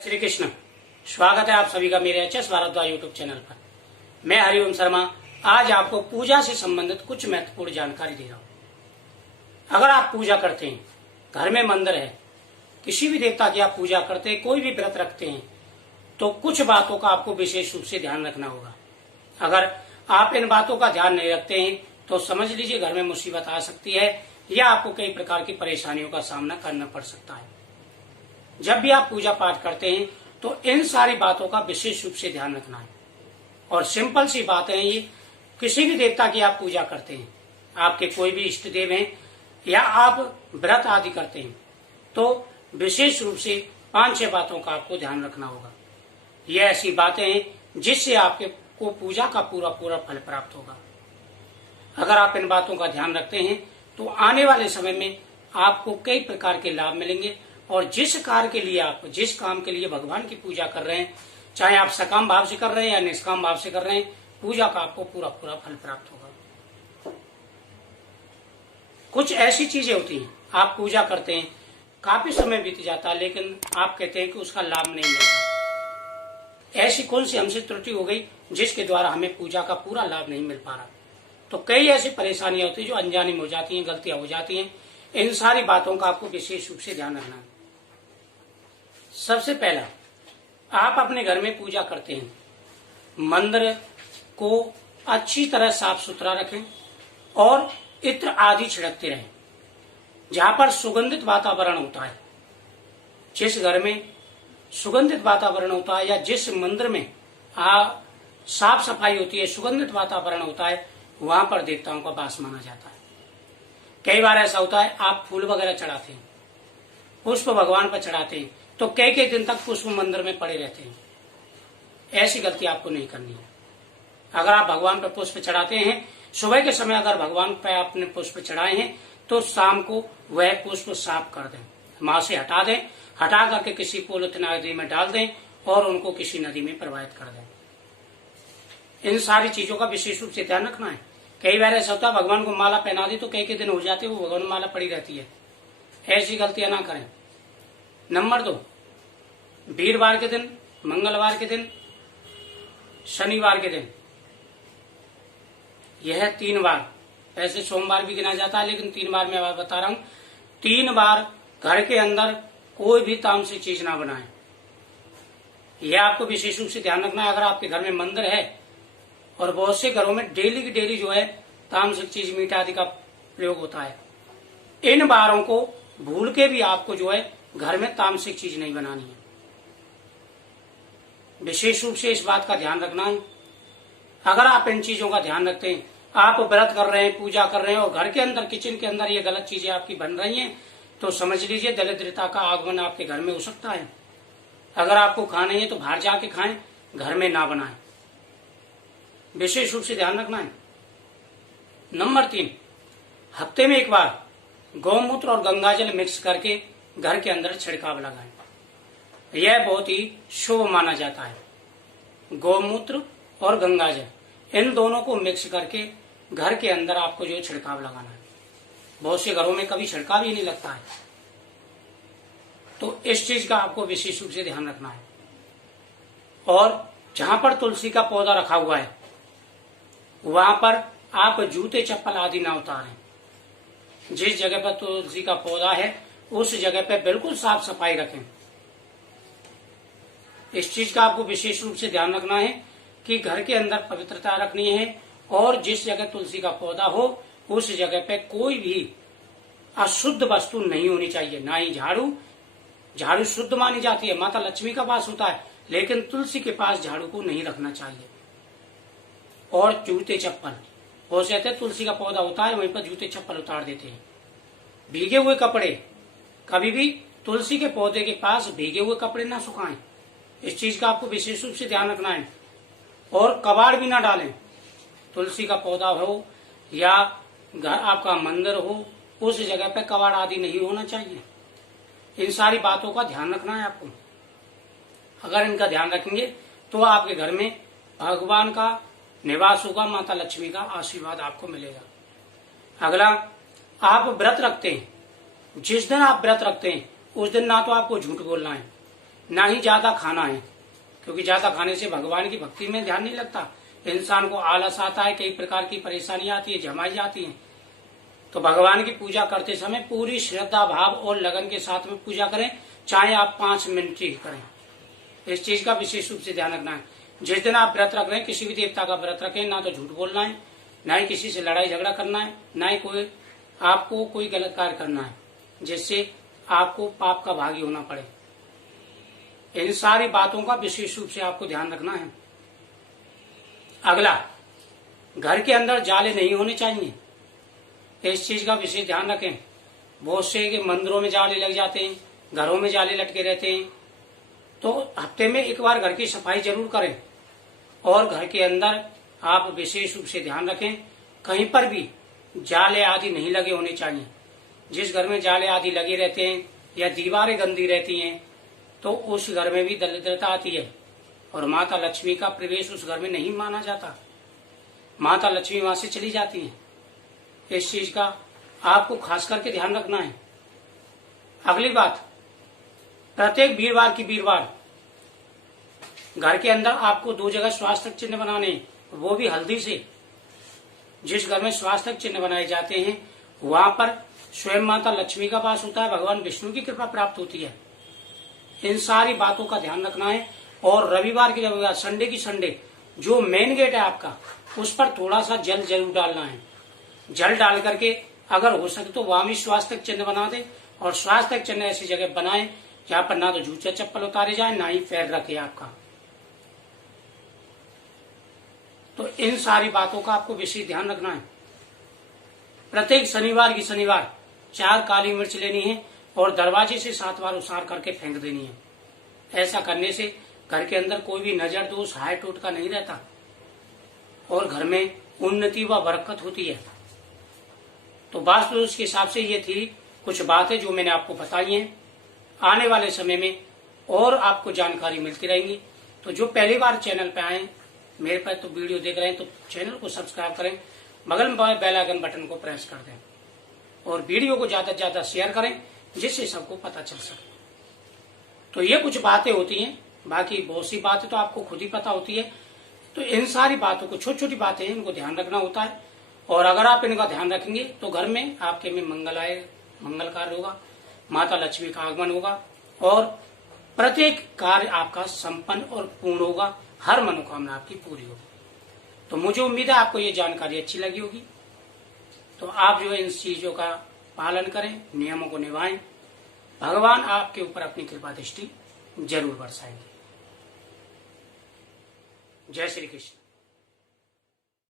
श्री कृष्ण। स्वागत है आप सभी का मेरे H S Bhardwaj YouTube channel पर। मैं हरिओम शर्मा आज आपको पूजा से संबंधित कुछ महत्वपूर्ण जानकारी दे रहा हूँ। अगर आप पूजा करते हैं, घर में मंदिर है, किसी भी देवता की आप पूजा करते हैं, कोई भी व्रत रखते हैं, तो कुछ बातों का आपको विशेष रूप से ध्यान रखना होगा। अगर आप इन बातों का ध्यान नहीं रखते हैं तो समझ लीजिए घर में मुसीबत आ सकती है या आपको कई प्रकार की परेशानियों का सामना करना पड़ सकता है। जब भी आप पूजा पाठ करते हैं तो इन सारी बातों का विशेष रूप से ध्यान रखना है। और सिंपल सी बात है ये, किसी भी देवता की आप पूजा करते हैं, आपके कोई भी इष्ट देव हैं या आप व्रत आदि करते हैं, तो विशेष रूप से 5-6 बातों का आपको ध्यान रखना होगा। ये ऐसी बातें हैं जिससे आपके को पूजा का पूरा पूरा फल प्राप्त होगा। अगर आप इन बातों का ध्यान रखते हैं तो आने वाले समय में आपको कई प्रकार के लाभ मिलेंगे। और जिस कार्य के लिए आप जिस काम के लिए भगवान की पूजा कर रहे हैं, चाहे आप सकाम भाव से कर रहे हैं या निष्काम भाव से कर रहे हैं, पूजा का आपको पूरा पूरा फल प्राप्त होगा। कुछ ऐसी चीजें होती हैं, आप पूजा करते हैं, काफी समय बीत जाता है, लेकिन आप कहते हैं कि उसका लाभ नहीं मिलता। ऐसी कौन सी हमसे त्रुटि हो गई जिसके द्वारा हमें पूजा का पूरा लाभ नहीं मिल पा रहा? तो कई ऐसी परेशानियां होती है जो अनजानी में हो जाती हैं, गलतियां हो जाती हैं। इन सारी बातों का आपको विशेष रूप से ध्यान रखना है। सबसे पहला, आप अपने घर में पूजा करते हैं, मंदिर को अच्छी तरह साफ सुथरा रखें और इत्र आदि छिड़कते रहें। जहां पर सुगंधित वातावरण होता है, जिस घर में सुगंधित वातावरण होता है या जिस मंदिर में साफ सफाई होती है, सुगंधित वातावरण होता है, वहां पर देवताओं का वास माना जाता है। कई बार ऐसा होता है, आप फूल वगैरह चढ़ाते हैं, पुष्प भगवान पर चढ़ाते हैं, तो कई कई दिन तक पुष्प मंदिर में पड़े रहते हैं। ऐसी गलती आपको नहीं करनी है। अगर आप भगवान पर पुष्प चढ़ाते हैं, सुबह के समय अगर भगवान पर आपने पुष्प चढ़ाए हैं, तो शाम को वह पुष्प साफ कर दें, वहां से हटा दें, हटा करके किसी पॉलिथीन आदि में डाल दें और उनको किसी नदी में प्रवाहित कर दें। इन सारी चीजों का विशेष रूप से ध्यान रखना है। कई बार ऐसा होता है, भगवान को माला पहना दी तो कई कई दिन हो जाते हैं, वो भगवान माला पड़ी रहती है। ऐसी गलतियां ना करें। नंबर 2, वीरवार के दिन, मंगलवार के दिन, शनिवार के दिन, यह 3 बार, ऐसे सोमवार भी गिना जाता है लेकिन 3 बार मैं बता रहा हूं, 3 बार घर के अंदर कोई भी तामसिक चीज ना बनाए। यह आपको विशेष रूप से ध्यान रखना है। अगर आपके घर में मंदिर है और बहुत से घरों में डेली की डेली जो है तामसिक चीज, मीठा आदि का प्रयोग होता है, इन बारों को भूल के भी आपको जो है घर में तामसिक चीज नहीं बनानी है। विशेष रूप से इस बात का ध्यान रखना है। अगर आप इन चीजों का ध्यान रखते हैं, आप व्रत कर रहे हैं, पूजा कर रहे हैं और घर के अंदर किचन के अंदर ये गलत चीजें आपकी बन रही हैं, तो समझ लीजिए दरिद्रता का आगमन आपके घर में हो सकता है। अगर आपको खाना है तो बाहर जाके खाएं, घर में ना बनाएं। विशेष रूप से ध्यान रखना है। नंबर 3, हफ्ते में 1 बार गौमूत्र और गंगाजल मिक्स करके घर के अंदर छिड़काव लगाएं। यह बहुत ही शुभ माना जाता है। गौमूत्र और गंगाजल, इन दोनों को मिक्स करके घर के अंदर आपको जो छिड़काव लगाना है। बहुत से घरों में कभी छिड़काव ही नहीं लगता है, तो इस चीज का आपको विशेष रूप से ध्यान रखना है। और जहां पर तुलसी का पौधा रखा हुआ है, वहां पर आप जूते चप्पल आदि ना उतारें। जिस जगह पर तुलसी का पौधा है उस जगह पर बिल्कुल साफ सफाई रखें। इस चीज का आपको विशेष रूप से ध्यान रखना है कि घर के अंदर पवित्रता रखनी है और जिस जगह तुलसी का पौधा हो उस जगह पे कोई भी अशुद्ध वस्तु नहीं होनी चाहिए। ना ही झाड़ू शुद्ध मानी जाती है, माता लक्ष्मी का वास होता है, लेकिन तुलसी के पास झाड़ू को नहीं रखना चाहिए। और जूते चप्पल, हो सकते हैं तुलसी का पौधा होता है वहीं पर जूते चप्पल उतार देते हैं। भीगे हुए कपड़े, कभी भी तुलसी के पौधे के पास भीगे हुए कपड़े ना सुखाएं। इस चीज का आपको विशेष रूप से ध्यान रखना है। और कबाड़ भी ना डालें। तुलसी का पौधा हो या घर आपका मंदिर हो, उस जगह पे कबाड़ आदि नहीं होना चाहिए। इन सारी बातों का ध्यान रखना है आपको। अगर इनका ध्यान रखेंगे तो आपके घर में भगवान का निवास होगा, माता लक्ष्मी का आशीर्वाद आपको मिलेगा। अगला, आप व्रत रखते हैं, जिस दिन आप व्रत रखते हैं उस दिन ना तो आपको झूठ बोलना है, ना ही ज्यादा खाना है, क्योंकि ज्यादा खाने से भगवान की भक्ति में ध्यान नहीं लगता। इंसान को आलस आता है, कई प्रकार की परेशानियां आती है, झमाई आती है। तो भगवान की पूजा करते समय पूरी श्रद्धा भाव और लगन के साथ में पूजा करें, चाहे आप 5 मिनट ही करें। इस चीज का विशेष रूप से ध्यान रखना है। जिस दिन आप व्रत रख रहे हैं, किसी भी देवता का व्रत रखें, ना तो झूठ बोलना है, ना ही किसी से लड़ाई झगड़ा करना है, ना ही आपको कोई गलत कार्य करना है जिससे आपको पाप का भागी होना पड़े। इन सारी बातों का विशेष रूप से आपको ध्यान रखना है। अगला, घर के अंदर जाले नहीं होने चाहिए, इस चीज का विशेष ध्यान रखें। बहुत से के मंदिरों में जाले लग जाते हैं, घरों में जाले लटके रहते हैं। तो हफ्ते में एक बार घर की सफाई जरूर करें और घर के अंदर आप विशेष रूप से ध्यान रखें, कहीं पर भी जाले आदि नहीं लगे होने चाहिए। जिस घर में जाले आदि लगे रहते हैं या दीवारें गंदी रहती हैं तो उस घर में भी दरिद्रता आती है और माता लक्ष्मी का प्रवेश उस घर में नहीं माना जाता। माता लक्ष्मी वहां से चली जाती हैं। इस चीज का आपको खास करके ध्यान रखना है। अगली बात, प्रत्येक वीरवार घर के अंदर आपको 2 जगह स्वास्थ्य चिन्ह बनाने, वो भी हल्दी से। जिस घर में स्वास्थ्य चिन्ह बनाए जाते हैं वहां पर स्वयं माता लक्ष्मी का वास होता है, भगवान विष्णु की कृपा प्राप्त होती है। इन सारी बातों का ध्यान रखना है। और रविवार की रविवार, संडे की संडे, जो मेन गेट है आपका, उस पर थोड़ा सा जल जरूर डालना है। जल डाल करके अगर हो सके तो वहां भी स्वास्थ्य चिन्ह बना दे। और स्वास्थ्य चिन्ह ऐसी जगह बनाए जहां पर ना तो जूते चप्पल उतारे जाए, ना ही पैर रखे आपका। तो इन सारी बातों का आपको विशेष ध्यान रखना है। प्रत्येक शनिवार की शनिवार 4 काली मिर्च लेनी है और दरवाजे से 7 बार उसार करके फेंक देनी है। ऐसा करने से घर के अंदर कोई भी नजर दोष, हाय टोटका नहीं रहता और घर में उन्नति व बरकत होती है। तो वास्तु दोष के हिसाब से ये थी कुछ बातें जो मैंने आपको बताई हैं। आने वाले समय में और आपको जानकारी मिलती रहेंगी। तो जो पहली बार चैनल पे आए, मेरे पर तो वीडियो देख रहे हैं, तो चैनल को सब्सक्राइब करें, बगल में बेल आइकन बटन को प्रेस कर दें और वीडियो को ज्यादा से ज्यादा शेयर करें जिससे सबको पता चल सके। तो ये कुछ बातें होती हैं, बाकी बहुत सी बातें तो आपको खुद ही पता होती है। तो इन सारी बातों को, छोटी छोटी बातें हैं, इनको ध्यान रखना होता है। और अगर आप इनका ध्यान रखेंगे तो घर में आपके में मंगल कार्य होगा, माता लक्ष्मी का आगमन होगा और प्रत्येक कार्य आपका संपन्न और पूर्ण होगा, हर मनोकामना आपकी पूरी होगी। तो मुझे उम्मीद है आपको ये जानकारी अच्छी लगी होगी। तो आप जो है इन चीजों का पालन करें, नियमों को निभाएं, भगवान आपके ऊपर अपनी कृपा दृष्टि जरूर बरसाएंगे। जय श्री कृष्ण।